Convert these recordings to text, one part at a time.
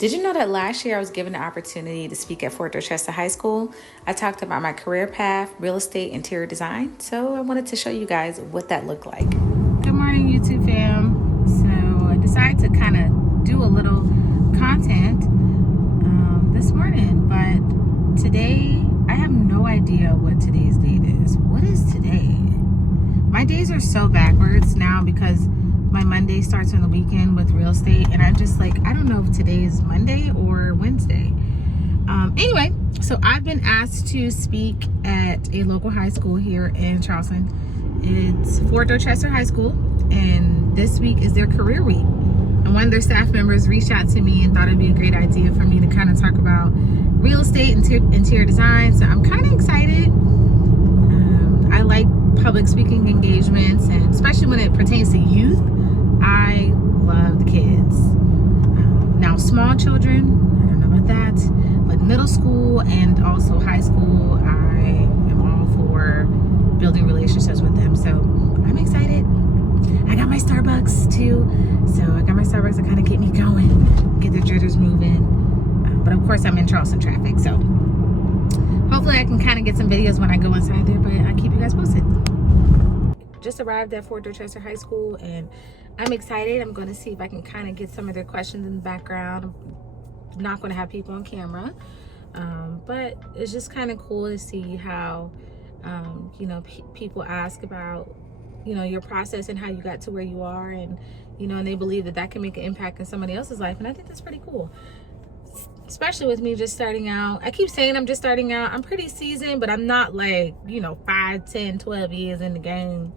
Did you know that last year I was given the opportunity to speak at Fort Dorchester High School? I talked about my career path, real estate, interior design, so I wanted to show you guys what that looked like. Good morning, YouTube fam. So I decided to kind of do a little content this morning, but today I have no idea what today's date is. What is today? My days are so backwards now because my Monday starts on the weekend with real estate, and I'm just like, I don't know if today is Monday or Wednesday. Anyway, so I've been asked to speak at a local high school here in Charleston. It's Fort Dorchester High School, and this week is their career week. And one of their staff members reached out to me and thought it'd be a great idea for me to kind of talk about real estate and interior design. So I'm kind of excited. I like public speaking engagements, and especially when it pertains to youth. I love the kids. Now, small children, I don't know about that, but middle school and also high school, I am all for building relationships with them. So I'm excited. I got my Starbucks too. So I got my Starbucks to kind of get me going, get the jitters moving. But of course, I'm in Charleston traffic. So hopefully I can kind of get some videos when I go inside there, but I'll keep you guys posted. Just arrived at Fort Dorchester High School, and I'm excited. I'm going to see if I can kind of get some of their questions in the background. I'm not going to have people on camera, but it's just kind of cool to see how, people ask about, your process and how you got to where you are, and, and they believe that that can make an impact in somebody else's life. And I think that's pretty cool, especially with me just starting out. I keep saying I'm just starting out. I'm pretty seasoned, but I'm not like, 5, 10, 12 years in the game.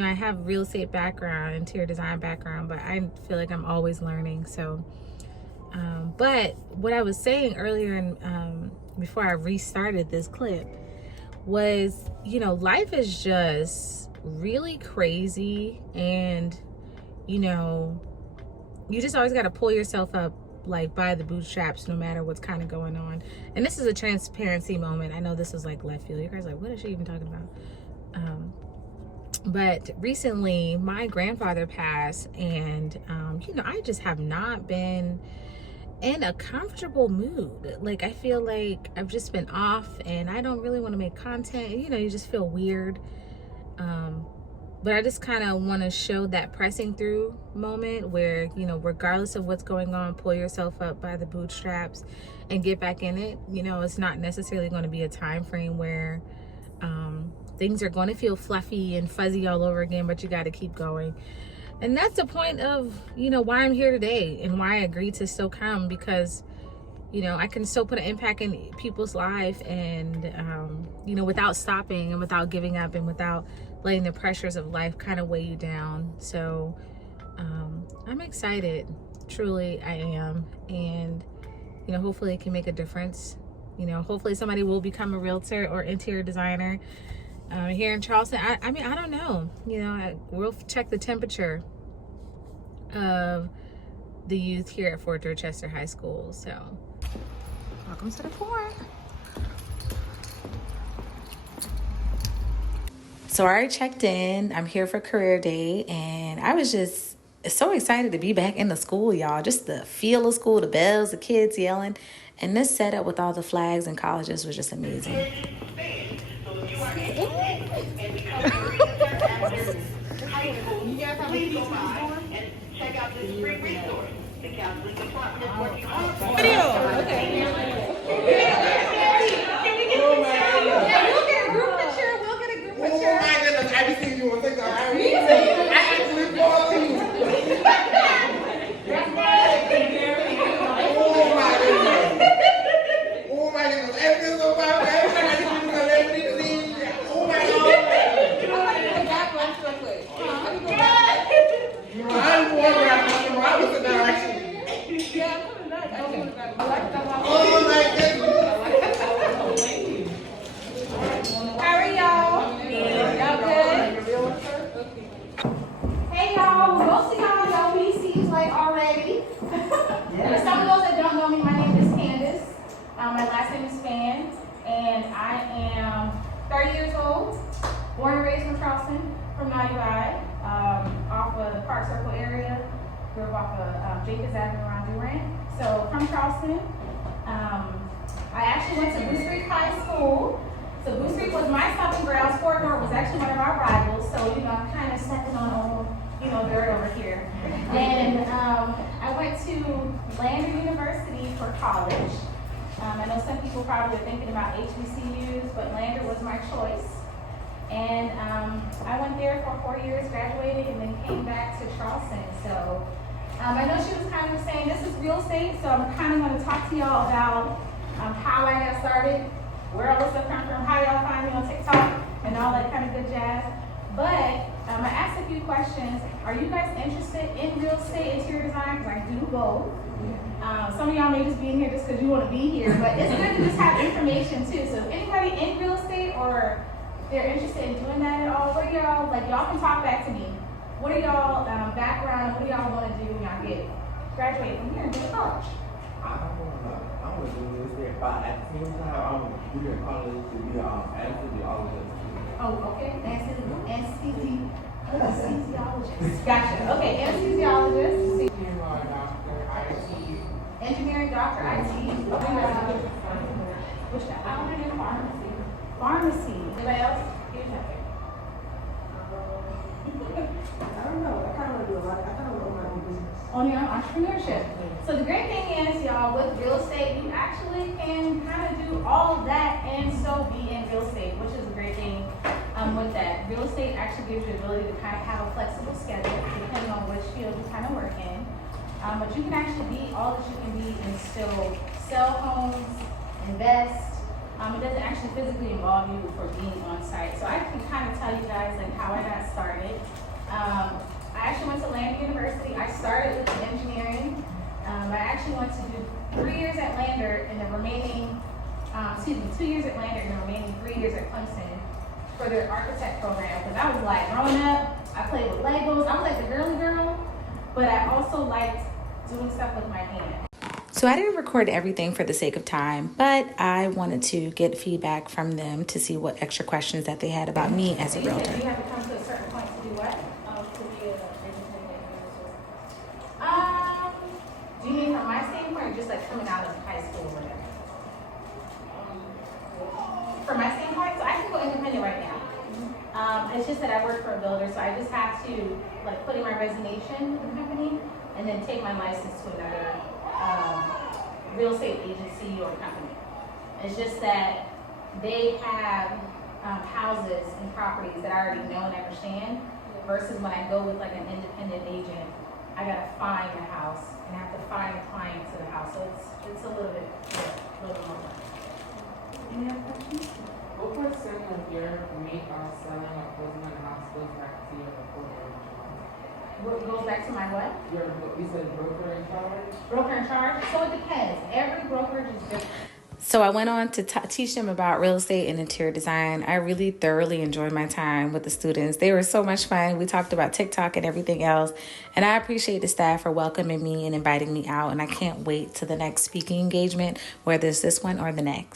I have real estate background, interior design background, but I feel like I'm always learning. So, but what I was saying earlier and before I restarted this clip was, life is just really crazy, and, you just always got to pull yourself up like by the bootstraps no matter what's kind of going on. And this is a transparency moment. I know this is like left field. You guys are like, what is she even talking about? But recently my grandfather passed, and I just have not been in a comfortable mood. Like, I feel like I've just been off, and I don't really want to make content. You just feel weird. But I just kind of want to show that pressing through moment where, regardless of what's going on, pull yourself up by the bootstraps and get back in it. It's not necessarily going to be a time frame where things are going to feel fluffy and fuzzy all over again, but you got to keep going. And that's the point of, why I'm here today and why I agreed to still come, because, I can still put an impact in people's life, and, without stopping and without giving up and without letting the pressures of life kind of weigh you down. So I'm excited. Truly, I am. And, hopefully it can make a difference. Hopefully somebody will become a realtor or interior designer here in Charleston. I mean, I don't know. We'll check the temperature of the youth here at Fort Dorchester High School. So welcome to the fort. So I already checked in. I'm here for career day, and I was just so excited to be back in the school, y'all. Just the feel of school, the bells, the kids yelling, and this setup with all the flags and colleges was just amazing. My last name is Span, and I am 30 years old, born and raised in Charleston, from off of the Park Circle area. Grew up off of Jacobs Avenue around Durant. So from Charleston. I actually went to Blue Street High School. So Blue Street was my stomping grounds. Fort North was actually one of our rivals. So, I'm kind of stepping on old, dirt over here. And I went to Lander University for college. I know some people probably are thinking about HBCUs, but Lander was my choice. And I went there for 4 years, graduated, and then came back to Charleston. So I know she was kind of saying this is real estate, so I'm kind of going to talk to y'all about how I got started, where all this stuff come from, how y'all find me on TikTok, and all that kind of good jazz. But I asked a few questions. Are you guys interested in real estate, interior design? Because I do both. Some of y'all may just be in here just because you want to be here, but it's good to just have information too. So if anybody in real estate or they're interested in doing that at all, what do y'all, y'all can talk back to me. What are y'all background, what do y'all want to do when y'all get graduate from here and go to college? I want to do real estate, but at the same time, I want to do in college to be an anesthesiologist. Oh, okay. Anesthesiologist. Gotcha. Okay, anesthesiologist. Engineering doctor, IT. Which I don't know, pharmacy. Pharmacy. Anybody else? Here's nothing. I don't know. I kind of want to do a lot. I kind of want to own my own business. On your entrepreneurship. So the great thing is, y'all, with real estate, you actually can kind of do all of that and still be in real estate, which is a great thing with that. Real estate actually gives you the ability to kind of have a flexible schedule depending on which field you kind of work in. But you can actually be all that you can be and still sell homes, invest. It doesn't actually physically involve you for being on site. So I can kind of tell you guys how I got started. I actually went to Lander University. I started with engineering. I actually went to do 3 years at Lander and the remaining, 2 years at Lander and the remaining 3 years at Clemson for their architect program. Because I was growing up, I played with Legos. I was the girly girl, but I also liked doing stuff with my hands. So I didn't record everything for the sake of time, but I wanted to get feedback from them to see what extra questions that they had about me as a realtor. You have to come to a certain point to do what? To be a independent manager. Do you mean from my standpoint or just coming out of high school or whatever? From my standpoint, so I can go independent right now. It's just that I work for a builder, so I just have to put in my resignation with the company and then take my license to another real estate agency or company. It's just that they have houses and properties that I already know and understand versus when I go with an independent agent, I gotta find the house and have to find a client to the house. So it's a little bit more work. Any other questions? What percent of your make on selling or closing on a house goes back to your broker in charge? What goes back to my what? You said broker in charge? Broker in charge? So it depends. Every brokerage is different. So I went on to teach them about real estate and interior design. I really thoroughly enjoyed my time with the students. They were so much fun. We talked about TikTok and everything else. And I appreciate the staff for welcoming me and inviting me out. And I can't wait to the next speaking engagement, whether it's this one or the next.